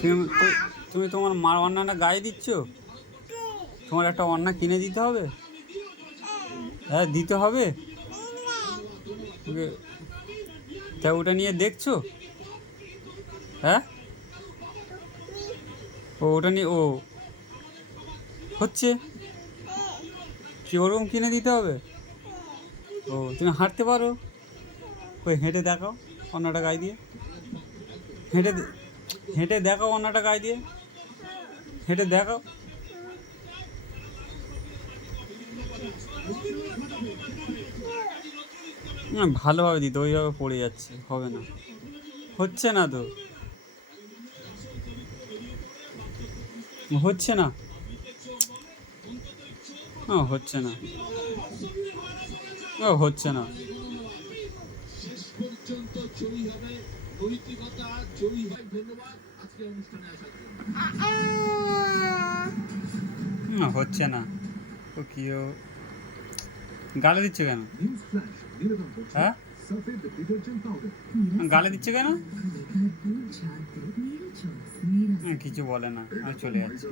তুমি তুমি তোমার মার অন্যাটা গায়ে দিচ্ছ? তোমার একটা অন্না কিনে দিতে হবে। হ্যাঁ, দিতে হবে। তা ওটা নিয়ে দেখছো? হ্যাঁ, ওটা নিয়ে হচ্ছে কি ওরকম কিনে দিতে হবে? তুমি হাঁটতে পারো? ওই হেঁটে দেখাও অন্যটা গায়ে দিয়ে। হেঁটে হেঁটে দেখাও অন্যটা গায়ে দিয়ে। হেঁটে দেখাও। না, ভালোভাবে দিতে, ওইভাবে পড়ে যাচ্ছে, হবে না, হচ্ছে না তো, হচ্ছে না, হচ্ছে না, হচ্ছে না। হচ্ছে না তো কিও গালে দিচ্ছে কেন? হ্যাঁ, গালে দিচ্ছে কেন? কিছু বলে না, আমি চলে যাচ্ছি।